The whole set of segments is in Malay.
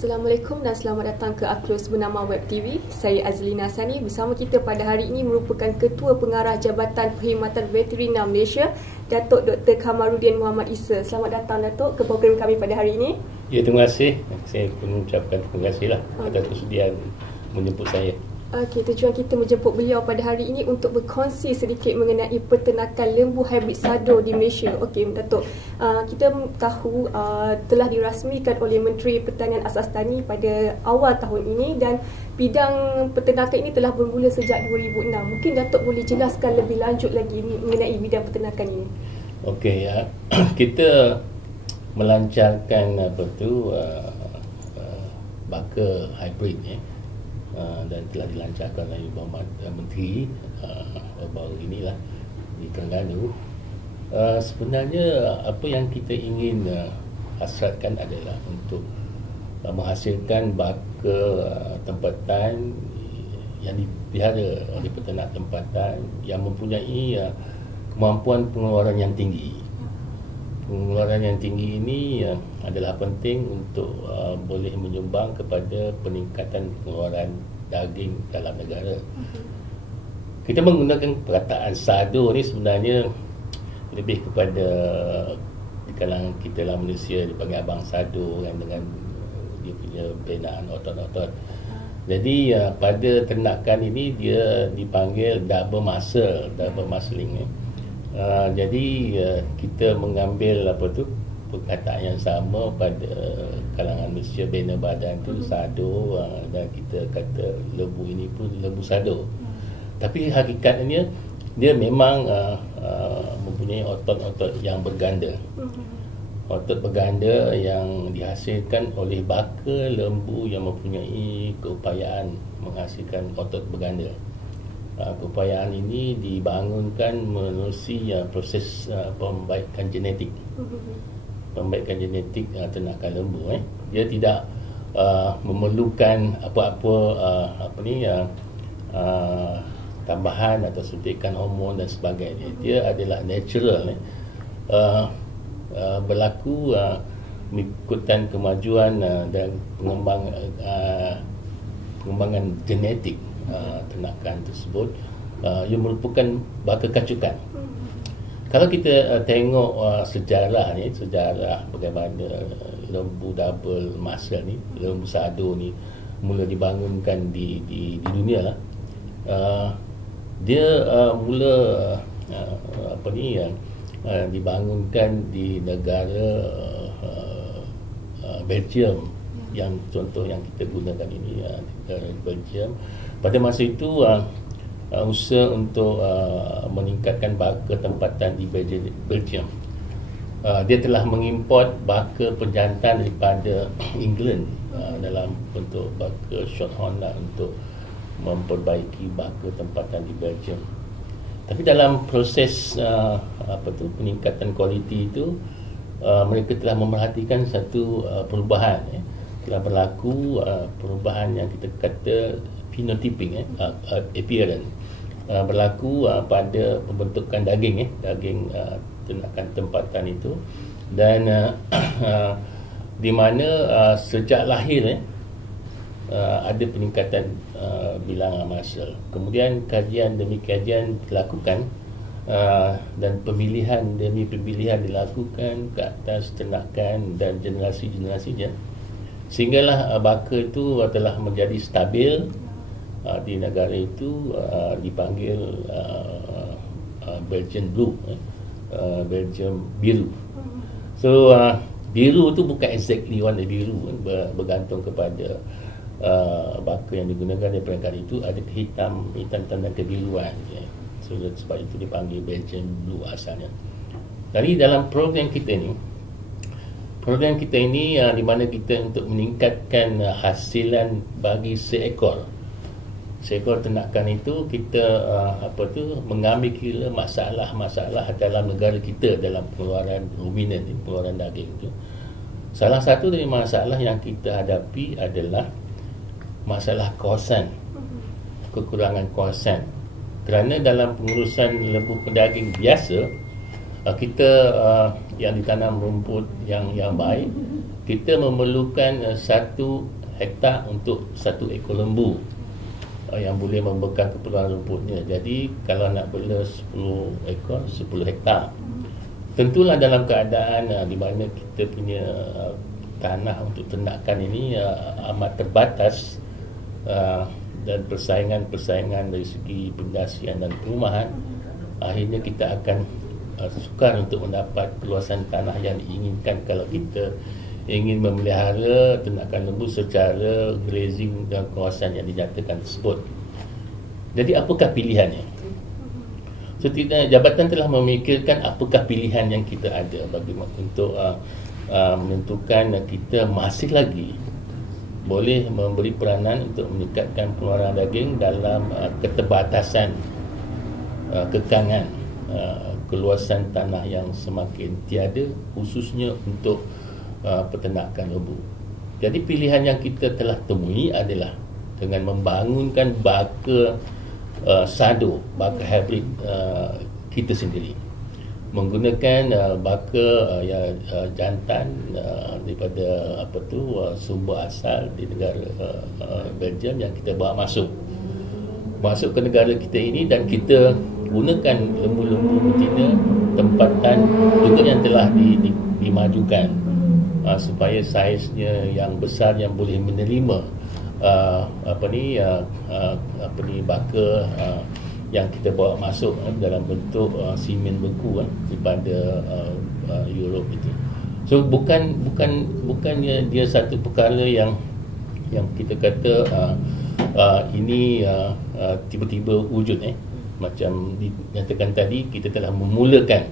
Assalamualaikum dan selamat datang ke Aklus Bernama Web TV. Saya Azlina Sani. Bersama kita pada hari ini merupakan Ketua Pengarah Jabatan Perkhidmatan Veterina Malaysia, Datuk Dr. Kamarudin Muhammad Isa. Selamat datang Datuk ke program kami pada hari ini. Ya, terima kasih. Saya pun mengucapkan terima kasihlah atas kesediaan menjemput saya. Okey, tujuan kita menjemput beliau pada hari ini untuk berkongsi sedikit mengenai peternakan lembu hybrid sado di Malaysia. Okey, Datuk, kita tahu telah dirasmikan oleh Menteri Pertanian Asas Tani pada awal tahun ini dan bidang peternakan ini telah bermula sejak 2006. Mungkin Datuk boleh jelaskan lebih lanjut lagi mengenai bidang peternakan ini. Okey, kita melancarkan baka hybrid dan telah dilancarkan oleh Menteri baru inilah di Terengganu. Sebenarnya apa yang kita ingin hasratkan adalah untuk menghasilkan baka tempatan yang dipelihara oleh peternak tempatan yang mempunyai kemampuan pengeluaran yang tinggi. Pengeluaran yang tinggi ini adalah penting untuk boleh menyumbang kepada peningkatan pengeluaran daging dalam negara. Kita menggunakan perkataan sado ni sebenarnya lebih kepada di kalangan kita dalam Malaysia dipanggil abang sado kan, dengan dia punya benaan otot-otot. Jadi pada ternakan ini dia dipanggil double muscling. Jadi kita mengambil perkataan yang sama pada kalangan Malaysia, bina badan tu sado, dan kita kata lembu ini pun lembu sado. Tapi hakikatnya dia memang mempunyai otot-otot yang berganda. Otot berganda yang dihasilkan oleh baka lembu yang mempunyai keupayaan menghasilkan otot berganda. Keupayaan ini dibangunkan menerusi proses pembaikan genetik. Pembaikan genetik ternakan lembu. Dia tidak memerlukan apa-apa tambahan atau suntikan hormon dan sebagainya. Dia adalah natural, berlaku mengikutkan kemajuan dan pengembangan genetik ternakan tersebut. Ia merupakan baka kacukan. Kalau kita tengok sejarah bagaimana lembu double muscle ni, lembu sado ni mula dibangunkan di dunia lah. Dia mula dibangunkan di negara Belgium, yang contoh yang kita gunakan ini negara Belgium. Pada masa itu usaha untuk meningkatkan baka tempatan di Belgium. Dia telah mengimport baka penjantan daripada England dalam bentuk baka shorthorn untuk memperbaiki baka tempatan di Belgium. Tapi dalam proses peningkatan kualiti itu, mereka telah memerhatikan satu perubahan. Telah berlaku perubahan yang kita kata phenotyping, appearance, berlaku pada pembentukan daging ternakan tempatan itu, dan di mana sejak lahir ada peningkatan bilangan muscle. Kemudian kajian demi kajian dilakukan dan pemilihan demi pemilihan dilakukan ke atas ternakan dan generasi-generasinya, sehinggalah baka itu telah menjadi stabil di negara itu, dipanggil Belgian Blue, Belgium biru. So biru tu bukan exactly warna biru, bergantung kepada baka yang digunakan. Daripada kali itu ada hitam tanda kebiruan, so sebab itu dipanggil Belgian Blue asalnya. Jadi dalam program kita ini di mana kita untuk meningkatkan hasilan bagi seekor ternakan itu, kita mengambil kira masalah-masalah dalam negara kita dalam pengeluaran ruminan, pengeluaran daging itu. Salah satu dari masalah yang kita hadapi adalah masalah kawasan, kekurangan kawasan. Kerana dalam pengurusan lembu pedaging biasa, kita yang ditanam rumput yang baik, kita memerlukan 1 hektar untuk 1 ekor lembu yang boleh membekal keperluan rumputnya. Jadi kalau nak bela 10 ekor, 10 hektar. Tentulah dalam keadaan di mana kita punya tanah untuk ternakan ini amat terbatas, dan persaingan dari segi pendasian dan perumahan, akhirnya kita akan sukar untuk mendapat keluasan tanah yang diinginkan kalau kita ingin memelihara ternakan lembu secara grazing dan kawasan yang dinyatakan tersebut. Jadi apakah pilihannya? Jabatan telah memikirkan apakah pilihan yang kita ada bagi untuk menentukan kita masih lagi boleh memberi peranan untuk meningkatkan pengeluaran daging dalam keterbatasan kekangan keluasan tanah yang semakin tiada, khususnya untuk peternakan lembu. Jadi pilihan yang kita telah temui adalah dengan membangunkan baka sado, baka hybrid kita sendiri, menggunakan baka jantan daripada sumber asal di negara Belgium yang kita bawa masuk ke negara kita ini, dan kita gunakan lembu-lembu betina tempatan juga yang telah dimajukan supaya saiznya yang besar yang boleh menerima baka yang kita bawa masuk dalam bentuk simen beku daripada Europe itu. So bukannya dia satu perkara yang kita kata ini tiba-tiba wujud macam dinyatakan tadi. Kita telah memulakan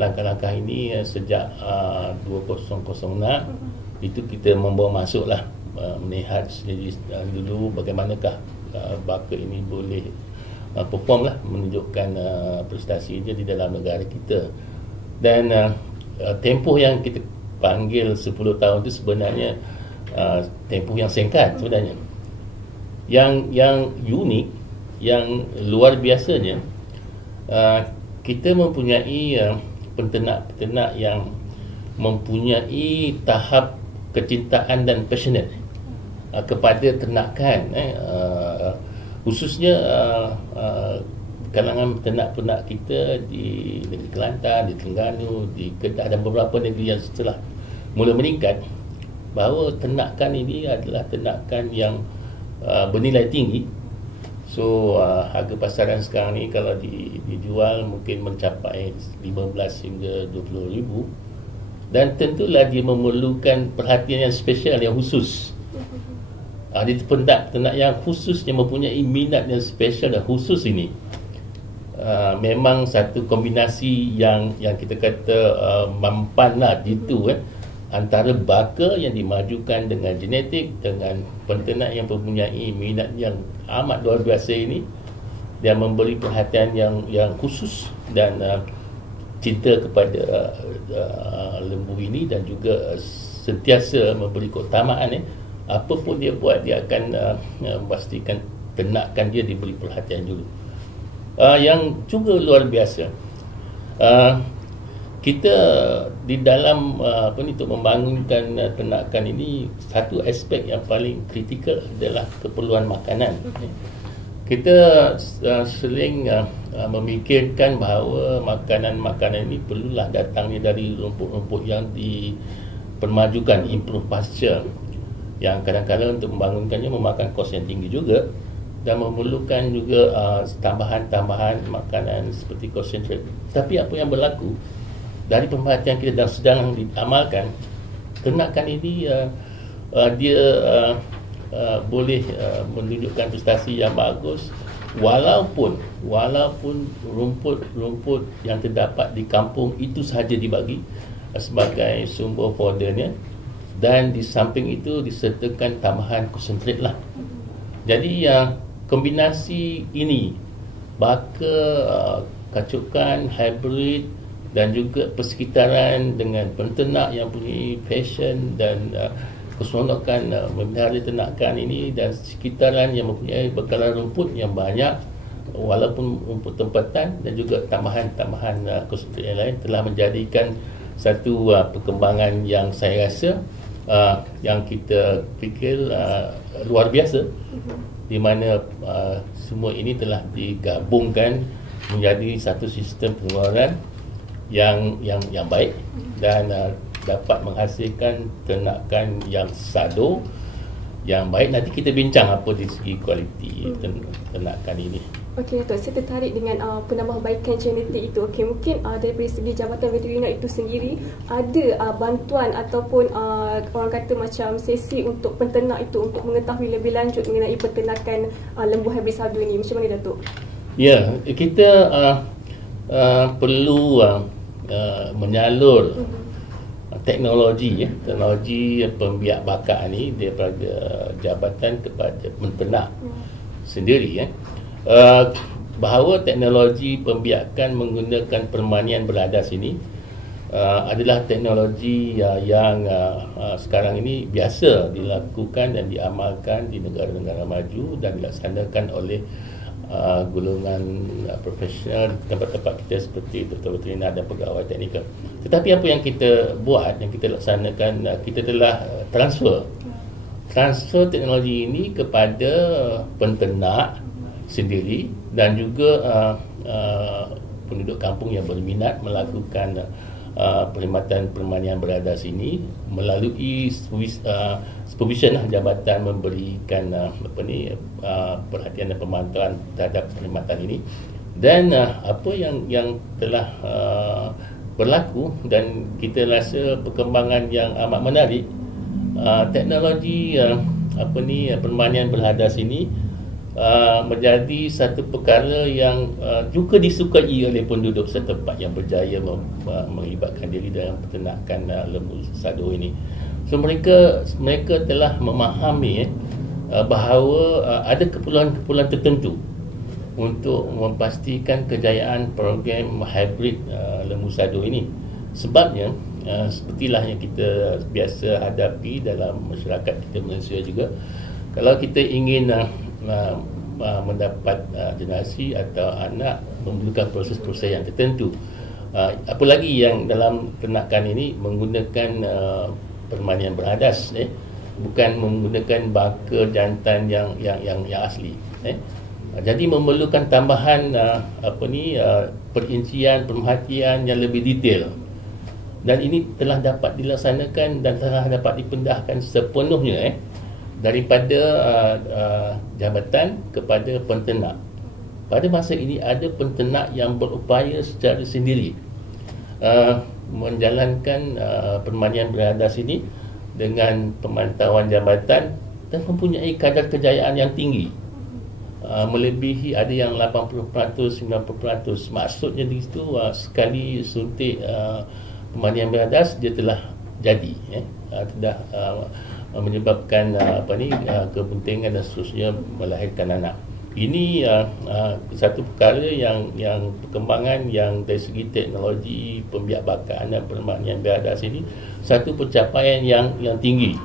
langkah-langkah ini sejak 2006. Itu kita membawa masuklah melihat sendiri dulu bagaimanakah baka ini boleh perform lah, menunjukkan prestasi dia di dalam negara kita. Dan tempoh yang kita panggil 10 tahun itu sebenarnya tempoh yang singkat sebenarnya. Yang unik, yang luar biasanya, kita mempunyai peternak-peternak yang mempunyai tahap kecintaan dan passionate kepada ternakan, khususnya kalangan peternak-peternak kita di negeri Kelantan, di Terengganu, di Kedah dan beberapa negeri yang setelah mula meningkat, bahawa ternakan ini adalah ternakan yang bernilai tinggi. So harga pasaran sekarang ni kalau dijual mungkin mencapai 15 hingga 20 ribu, dan tentulah dia memerlukan perhatian yang spesial, yang khusus. Di ternak yang khusus yang mempunyai minat yang spesial dan khusus ini memang satu kombinasi yang kita kata mampanlah jitu antara baka yang dimajukan dengan genetik dengan peternak yang mempunyai minat yang amat luar biasa ini, dan memberi perhatian yang khusus dan cinta kepada lembu ini, dan juga sentiasa memberi keutamaan. Apa pun dia buat, dia akan memastikan ternakan dia diberi perhatian dulu. Yang juga luar biasa, kita di dalam untuk membangunkan ternakan ini, satu aspek yang paling kritikal adalah keperluan makanan. Kita sering memikirkan bahawa makanan-makanan ini perlulah datangnya dari rumput-rumput yang dipermajukan, improve pasture, yang kadang-kadang untuk membangunkannya memakan kos yang tinggi juga, dan memerlukan juga tambahan-tambahan makanan seperti concentrate. Tapi apa yang berlaku dari pemerhatian kita dan sedang diamalkan, ternakan ini dia boleh menunjukkan prestasi yang bagus walaupun rumput-rumput yang terdapat di kampung itu sahaja dibagi sebagai sumber fodernya, dan di samping itu disertakan tambahan konsentrat lah. Jadi kombinasi ini, baka, kacukan, hybrid, dan juga persekitaran dengan peternak yang punya passion dan keseronokan memelihara ternakan ini, dan sekitaran yang mempunyai bekalan rumput yang banyak walaupun rumput tempatan, dan juga tambahan-tambahan konsentrat yang lain, telah menjadikan satu perkembangan yang saya rasa yang kita fikir luar biasa, di mana semua ini telah digabungkan menjadi satu sistem pengeluaran yang baik dan dapat menghasilkan ternakan yang sado, yang baik. Nanti kita bincang apa di segi kualiti ternakan ini. Okey Datuk, saya tertarik dengan penambahbaikan genetik itu. Okey, mungkin daripada segi Jabatan Veteriner itu sendiri ada bantuan ataupun orang kata macam sesi untuk penternak itu untuk mengetahui lebih lanjut mengenai peternakan lembu hybrid sado ini. Macam mana Datuk? Ya, kita perlu menyalur teknologi pembiak bakar ni daripada jabatan kepada penternak sendiri. Bahawa teknologi pembiakan menggunakan permanian beradas ini adalah teknologi yang sekarang ini biasa dilakukan dan diamalkan di negara-negara maju dan dilaksanakan oleh golongan profesional tempat-tempat kita seperti doktor veteriner dan pegawai teknikal. Tetapi apa yang kita buat, yang kita laksanakan, kita telah transfer teknologi ini kepada penternak sendiri dan juga penduduk kampung yang berminat melakukan perkhidmatan permanian beradas ini melalui supervision jabatan memberikan perhatian dan pemantauan terhadap perkhidmatan ini. Dan apa yang telah berlaku dan kita rasa perkembangan yang amat menarik, teknologi permanian beradas ini menjadi satu perkara yang juga disukai oleh penduduk setempat yang berjaya melibatkan diri dalam peternakan lembu sado ini. So mereka telah memahami bahawa ada keperluan-keperluan tertentu untuk memastikan kejayaan program hybrid lembu sado ini. Sebabnya sepertilah yang kita biasa hadapi dalam masyarakat kita Malaysia juga, kalau kita ingin mendapat generasi atau anak memerlukan proses-proses yang tertentu, apalagi yang dalam ternakan ini menggunakan permanian beradas, bukan menggunakan baka jantan yang asli. Jadi memerlukan tambahan perincian, pemerhatian yang lebih detail, dan ini telah dapat dilaksanakan dan telah dapat dipindahkan sepenuhnya daripada jabatan kepada penternak. Pada masa ini ada penternak yang berupaya secara sendiri menjalankan permanian beradas ini dengan pemantauan jabatan dan mempunyai kadar kejayaan yang tinggi, melebihi, ada yang 80%, 90%. Maksudnya di situ sekali suntik permanian beradas dia telah jadi, sudah menyebabkan kebuntingan dan seterusnya, melahirkan anak. Ini satu perkara yang perkembangan yang dari segi teknologi pembiakbakan dan permanian beradas ini satu pencapaian yang tinggi,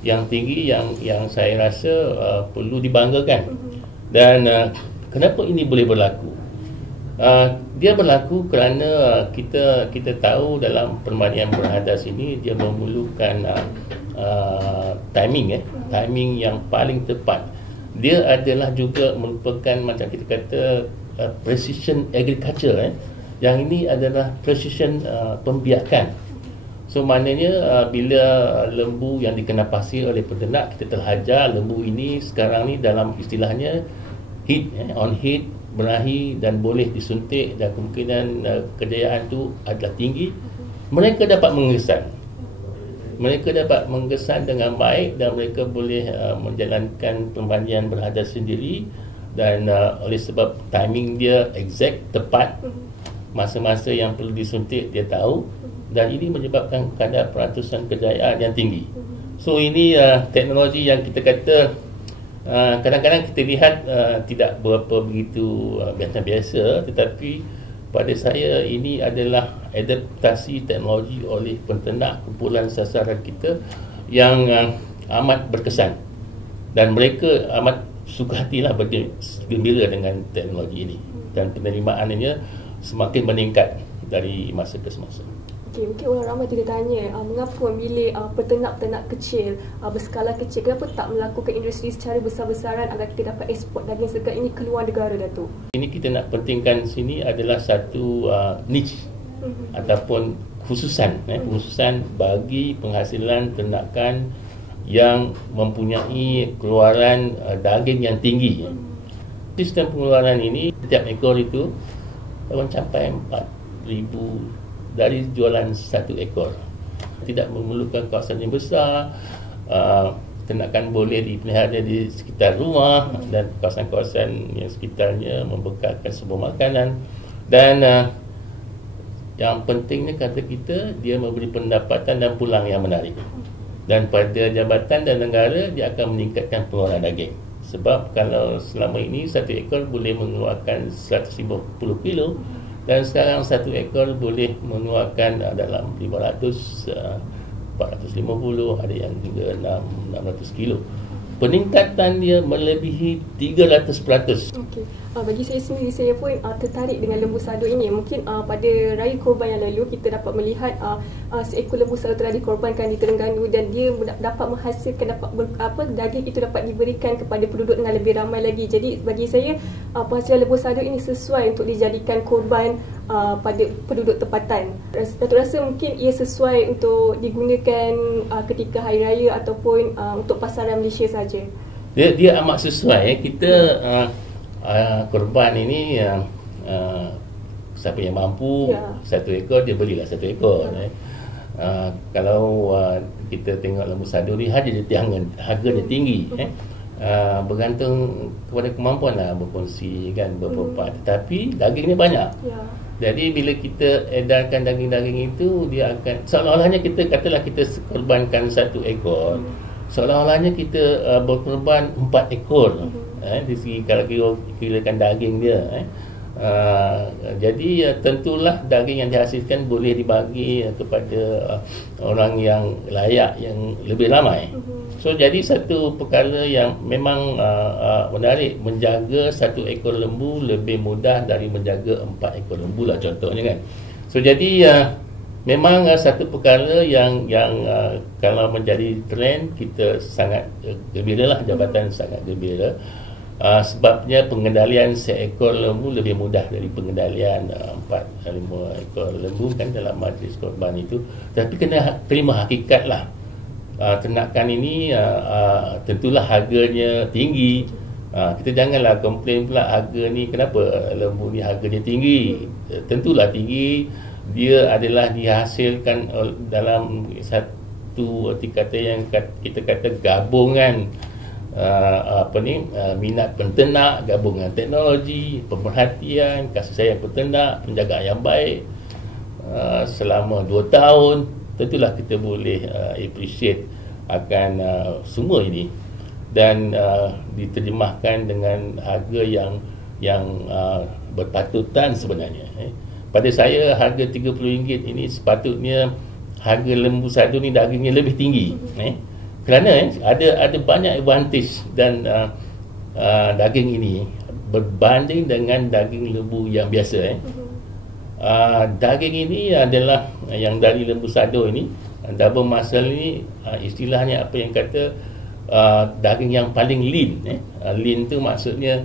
yang saya rasa perlu dibanggakan. Dan kenapa ini boleh berlaku? Dia berlaku kerana kita tahu dalam permanian beradas ini dia memerlukan timing yang paling tepat. Dia adalah juga merupakan macam kita kata precision agriculture. Yang ini adalah precision pembiakan. So maknanya bila lembu yang dikenapasi oleh peternak, kita telah ajar lembu ini sekarang ni dalam istilahnya heat, on heat, berahi dan boleh disuntik dan kemungkinan kejayaan itu adalah tinggi. Mereka dapat menggesan dengan baik dan mereka boleh menjalankan permanian beradas sendiri, dan oleh sebab timing dia exact, tepat, masa-masa yang perlu disuntik dia tahu, dan ini menyebabkan kadar peratusan kejayaan yang tinggi. So ini teknologi yang kita kata kadang-kadang kita lihat tidak berapa begitu biasa-biasa, tetapi pada saya ini adalah adaptasi teknologi oleh penternak kumpulan sasaran kita yang amat berkesan, dan mereka amat suka hatilah, bergembira dengan teknologi ini, dan penerimaannya semakin meningkat dari masa ke semasa. Okey, mungkin orang ramai tidak tanya mengapa memilih peternak-peternak kecil, berskala kecil, kenapa tak melakukan industri secara besar-besaran agar kita dapat ekspor daging segar ini keluar negara, Datuk? Ini kita nak pentingkan sini adalah satu niche ataupun khususan bagi penghasilan ternakan yang mempunyai keluaran daging yang tinggi. Sistem pengeluaran ini setiap ekor itu mencapai 4,000 dari jualan satu ekor. Tidak memerlukan kawasan yang besar, ternakan boleh dipelihara di sekitar rumah dan kawasan-kawasan yang sekitarnya membekalkan semua makanan. Dan yang pentingnya kata kita, dia memberi pendapatan dan pulang yang menarik. Dan pada jabatan dan negara, dia akan meningkatkan pengeluaran daging. Sebab kalau selama ini satu ekor boleh mengeluarkan 150 kilo, dan sekarang satu ekor boleh mengeluarkan dalam 500, 450, ada yang juga 600 kilo. Peningkatan dia melebihi 300%. Okey. Bagi saya sendiri, saya pun tertarik dengan lembu sado ini. Mungkin pada Raya Korban yang lalu kita dapat melihat seekor lembu sado telah dikorbankan di Terengganu dan dia dapat menghasilkan daging itu dapat diberikan kepada penduduk dengan lebih ramai lagi. Jadi bagi saya penghasilan lembu sado ini sesuai untuk dijadikan korban pada penduduk tempatan. Datuk rasa mungkin ia sesuai untuk digunakan ketika hari raya ataupun untuk pasaran Malaysia saja. Dia amat sesuai. Kita korban ini siapa yang mampu satu ekor, dia belilah satu ekor. Kalau kita tengok lembu sado ni harga dia tinggi. Bergantung kepada kemampuan lah, berfungsi kan, berempat. Tetapi dagingnya banyak. Jadi bila kita edarkan daging-daging itu, dia akan seolah-olahnya kita katalah kita korbankan satu ekor, seolah-olahnya kita berkorban 4 ekor. Di segi kalau kirakan daging dia. Jadi tentulah daging yang dihasilkan boleh dibagi kepada orang yang layak, yang lebih ramai. So jadi satu perkara yang memang menarik, menjaga satu ekor lembu lebih mudah dari menjaga 4 ekor lembu lah contohnya kan. So jadi memang satu perkara yang kalau menjadi trend, kita sangat gembira lah, jabatan sangat gembira. Sebabnya pengendalian seekor lembu lebih mudah dari pengendalian 4-5 ekor lembu kan dalam majlis korban itu. Tapi kena terima hakikat lah, ternakan ini tentulah harganya tinggi. Kita janganlah komplain pula harga ni, kenapa lembu ni harganya tinggi. Tentulah tinggi. Dia adalah dihasilkan dalam satu erti kata yang kita kata gabungan minat penternak, gabungan teknologi, pemerhatian, kasih sayang penternak, penjagaan yang baik selama 2 tahun. Tentulah kita boleh appreciate akan semua ini dan diterjemahkan dengan harga yang berpatutan sebenarnya. Pada saya harga RM30 ini sepatutnya harga lembu sado ni dagingnya lebih tinggi. Kerana ada banyak advantage dan daging ini berbanding dengan daging lembu yang biasa. Daging ini adalah yang dari lembu sado ini, double muscle ini, istilahnya apa yang kata daging yang paling lean. Lean tu maksudnya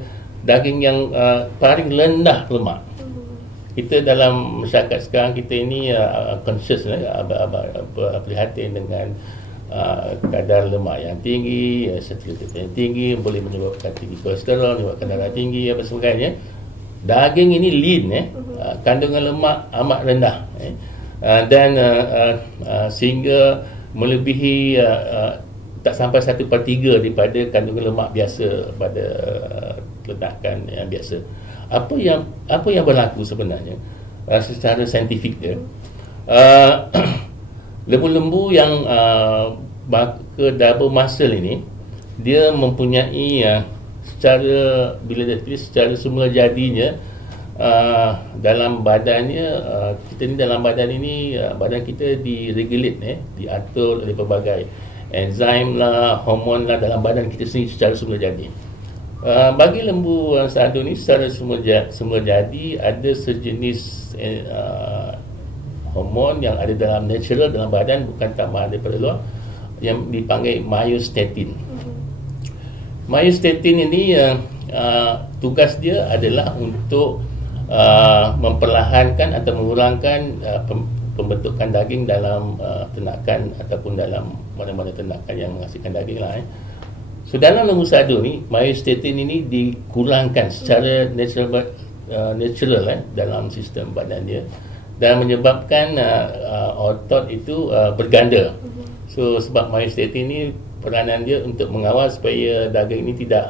daging yang paling rendah lemak. Kita dalam masyarakat sekarang kita ini conscious prihatin dengan kadar lemak yang tinggi, saturated yang tinggi, boleh menyebabkan tinggi kolesterol, menyebabkan darah tinggi, apa sebagainya. Daging ini lean, kandungan lemak amat rendah, dan sehingga melebihi tak sampai 1/3 daripada kandungan lemak biasa pada ledakan yang biasa. Apa yang berlaku sebenarnya secara saintifik dia, lembu-lembu yang ke double muscle ini, dia mempunyai secara semula jadinya dalam badannya, kita ni dalam badan ini, badan kita diregulate, diatur oleh pelbagai enzim lah, hormon lah dalam badan kita sendiri secara semula jadi. Bagi lembu sado ni secara semula jadi ada sejenis hormon yang ada dalam natural dalam badan, bukan tambahan daripada luar, yang dipanggil myostatin. Myostatin ini tugas dia adalah untuk memperlahankan atau mengurangkan pembentukan daging dalam ternakan ataupun dalam mana-mana ternakan yang menghasilkan daging lah. So dalam lembu sado ni, myostatin ini dikurangkan secara natural dalam sistem badan dia, dan menyebabkan otot itu berganda. So sebab myostatin ni peranan dia untuk mengawal supaya daging ini tidak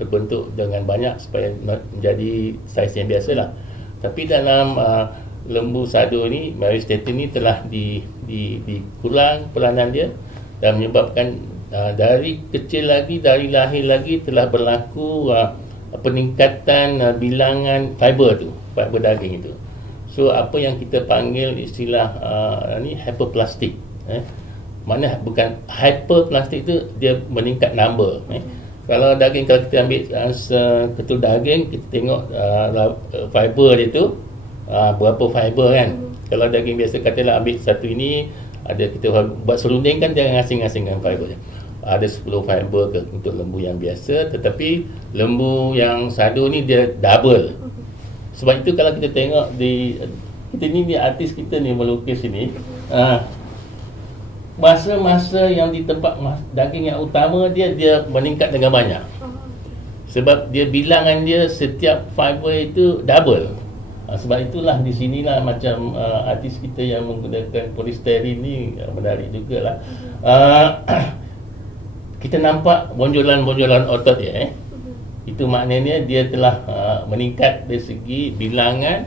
terbentuk dengan banyak, supaya menjadi saiz yang biasalah. Tapi dalam lembu sado ni, myostatin ni telah dikurang peranan dia, dan menyebabkan dari kecil lagi, dari lahir lagi telah berlaku peningkatan bilangan fiber daging itu. So apa yang kita panggil istilah ni hyperplastic. Mana bukan hyperplastic tu, dia meningkat number. Kalau kita ambil ketul daging, kita tengok fiber dia tu berapa fiber kan. Kalau daging biasa katalah ambil satu ini, ada kita buat serunding kan, jangan asing-asingkan fiber dia. Ada 10 fiber untuk lembu yang biasa, tetapi lembu yang sado ni dia double. Sebab itu kalau kita tengok kita ni artis kita ni melukis ini, masa-masa yang di tempat daging yang utama dia meningkat dengan banyak. Sebab dia bilangan dia setiap fiber itu double. Sebab itulah di sinilah macam artis kita yang menggunakan polisterin ni menarik jugalah. Kita nampak bonjolan-bonjolan otot dia. Itu maknanya dia telah meningkat dari segi bilangan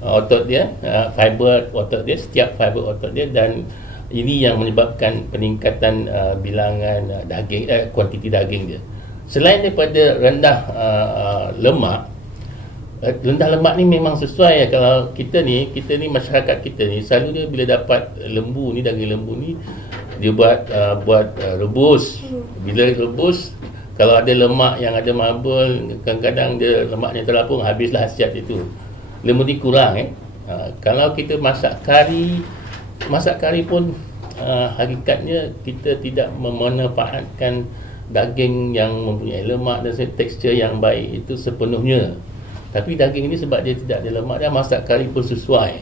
otot dia, fiber otot dia, setiap fiber otot dia, dan ini yang menyebabkan peningkatan bilangan daging, kuantiti daging dia. Selain daripada rendah lemak, rendah lemak ni memang sesuai ya. Kalau kita ni masyarakat kita ni selalu dia bila dapat lembu ni, daging lembu ni, dia buat rebus. Bila rebus, kalau ada lemak yang ada marbul, kadang-kadang dia lemaknya terlapung, habislah khasiat itu. Lembu ni kurang kalau kita masak kari pun hakikatnya kita tidak memanfaatkan daging yang mempunyai lemak dan tekstur yang baik itu sepenuhnya. Tapi daging ini sebab dia tidak ada lemak, dan masak kari pun sesuai.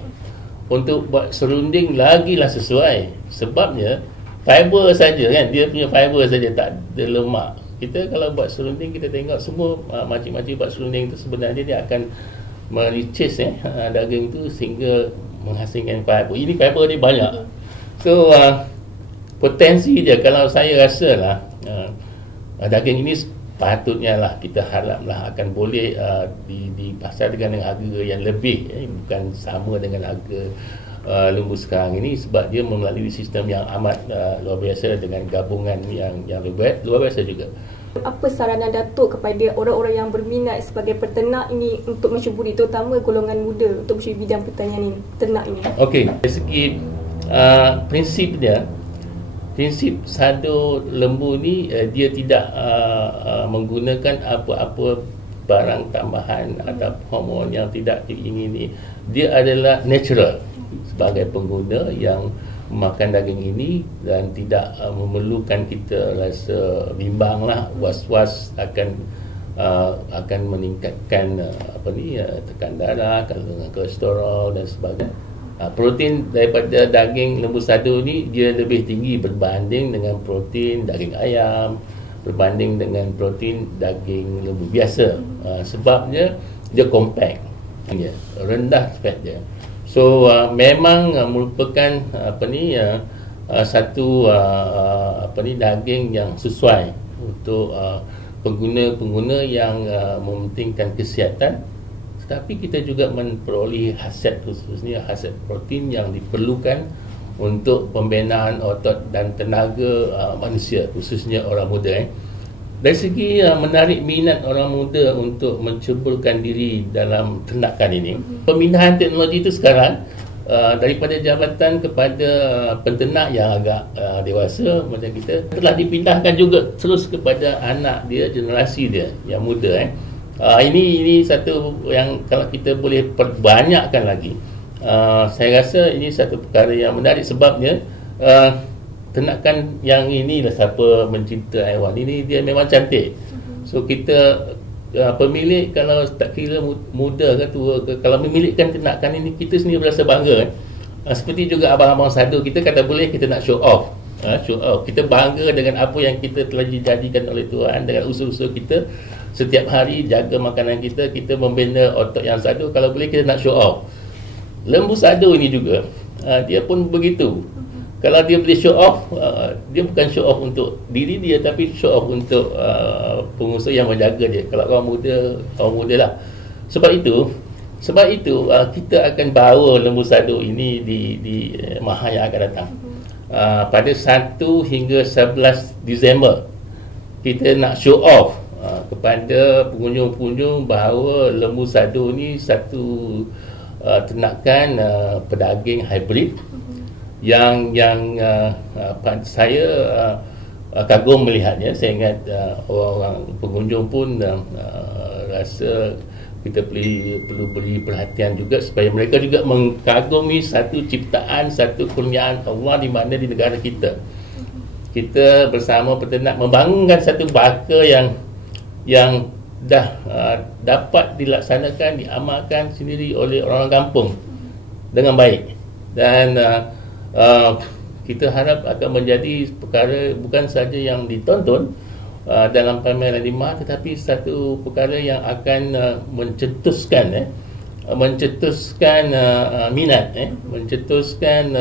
Untuk buat serunding lagilah sesuai. Sebabnya fiber saja kan, dia punya fiber saja, tak ada lemak. Kita kalau buat serunding, kita tengok semua makcik-makcik buat serunding itu sebenarnya dia akan mericis daging itu sehingga menghasilkan fiber. Ini fiber dia banyak. So potensi dia, kalau saya rasa lah daging ini patutnya lah kita haraplah akan boleh dipasar dengan harga yang lebih, bukan sama dengan harga lembu sekarang ini, sebab dia melalui sistem yang amat luar biasa dengan gabungan yang luar biasa juga. Apa saranan Datuk kepada orang-orang yang berminat sebagai peternak ini untuk mencuburi, terutama golongan muda, untuk mencuburi bidang pertanian ini, ternak ini? Okey, dari segi prinsip sado lembu ni, dia tidak menggunakan apa-apa barang tambahan atau hormon yang tidak diingini. Dia adalah natural sebagai pengguna yang makan daging ini, dan tidak memerlukan kita rasa bimbang lah, was-was akan meningkatkan tekan darah, kandungan kolesterol dan sebagainya. Protein daripada daging lembu sado ni dia lebih tinggi berbanding dengan protein daging ayam, berbanding dengan protein daging lembu biasa. Sebabnya dia compact, rendah fat dia. So memang merupakan satu daging yang sesuai untuk pengguna-pengguna yang mementingkan kesihatan, tetapi kita juga memperoleh khasiat, khususnya khasiat protein yang diperlukan untuk pembinaan otot dan tenaga manusia, khususnya orang muda. Dari segi menarik minat orang muda untuk menceburkan diri dalam ternakan ini, pemindahan teknologi itu sekarang daripada jabatan kepada penternak yang agak dewasa macam kita, telah dipindahkan juga terus kepada anak dia, generasi dia yang muda. Ini satu yang kalau kita boleh perbanyakkan lagi, Saya rasa ini satu perkara yang menarik sebabnya ternakan yang inilah siapa mencinta haiwan ini dia memang cantik. So kita pemilik kalau tak kira muda ke tua ke, kalau memilihkan ternakan ini kita sendiri berasa bangga. Seperti juga abang-abang sadu kita kata boleh kita nak show off. Show off. Kita bangga dengan apa yang kita telah dijanjikan oleh Tuhan dengan usaha-usaha kita. Setiap hari jaga makanan kita, kita membina otot yang sadu. Kalau boleh kita nak show off. Lembu sadu ini juga dia pun begitu. Kalau dia boleh show off, dia bukan show off untuk diri dia, tapi show off untuk pengusaha yang menjaga dia. Kalau kaum muda lah. Sebab itu kita akan bawa lembu sadu ini di Maha yang akan datang. Pada 1 hingga 11 Disember kita nak show off kepada pengunjung-pengunjung bahawa lembu sadu ni satu ternakan pedaging hybrid yang saya kagum melihatnya. Saya ingat orang pengunjung pun rasa kita perlu beri perhatian juga supaya mereka juga mengagumi satu ciptaan, satu kurniaan Allah di mana di negara kita. Kita bersama peternak membangunkan satu baka yang dah dapat dilaksanakan, diamalkan sendiri oleh orang kampung dengan baik. Dan kita harap akan menjadi perkara bukan saja yang ditonton dalam pameran 5, tetapi satu perkara yang akan mencetuskan minat, mencetuskan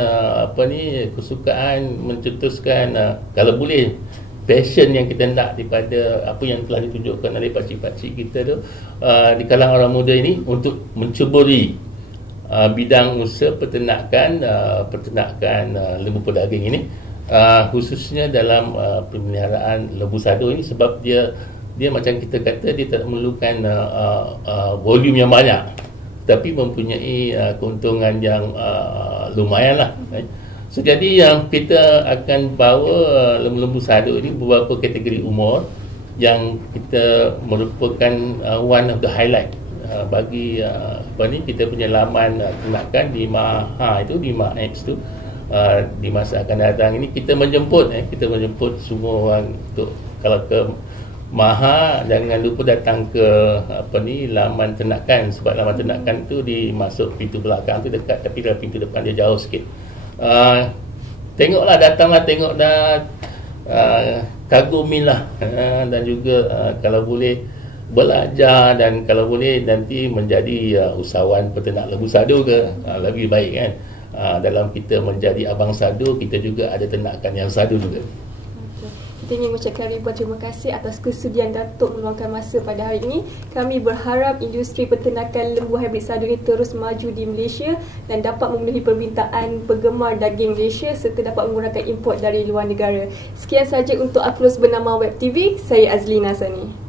kesukaan, mencetuskan kalau boleh passion yang kita nak daripada apa yang telah ditunjukkan oleh pakcik-pakcik kita tu di kalangan orang muda ini untuk menceburi bidang usaha peternakan lembu pedaging ini, khususnya dalam pemeliharaan lembu sadu ini, sebab dia macam kita kata dia tak memerlukan volume yang banyak, tapi mempunyai keuntungan yang lumayan lah. So, jadi kita akan bawa lembu-lembu sadu ini beberapa kategori umur yang kita merupakan one of the highlight bagi kita punya laman ternakan di Maha itu, di Maha X tu. Di masa akan datang ini kita menjemput semua orang untuk kalau ke Maha jangan lupa datang ke laman ternakan, sebab laman ternakan tu di masuk pintu belakang tu dekat, tapi dalam pintu depan dia jauh sikit. Tengoklah, datanglah, tengok dah, kagumilah, dan juga kalau boleh belajar, dan kalau boleh nanti menjadi usahawan peternak lembu sadu ke, lebih baik kan. Dalam kita menjadi abang sadu, kita juga ada ternakan yang sadu juga. Kita ingin mengucapkan ribuan terima kasih atas kesudian Datuk meluangkan masa pada hari ini. Kami berharap industri peternakan lembu hybrid sadu ini terus maju di Malaysia dan dapat memenuhi permintaan penggemar daging Malaysia serta dapat menggunakan import dari luar negara. Sekian saja untuk Uploads bernama Web TV. Saya Azlina Sani.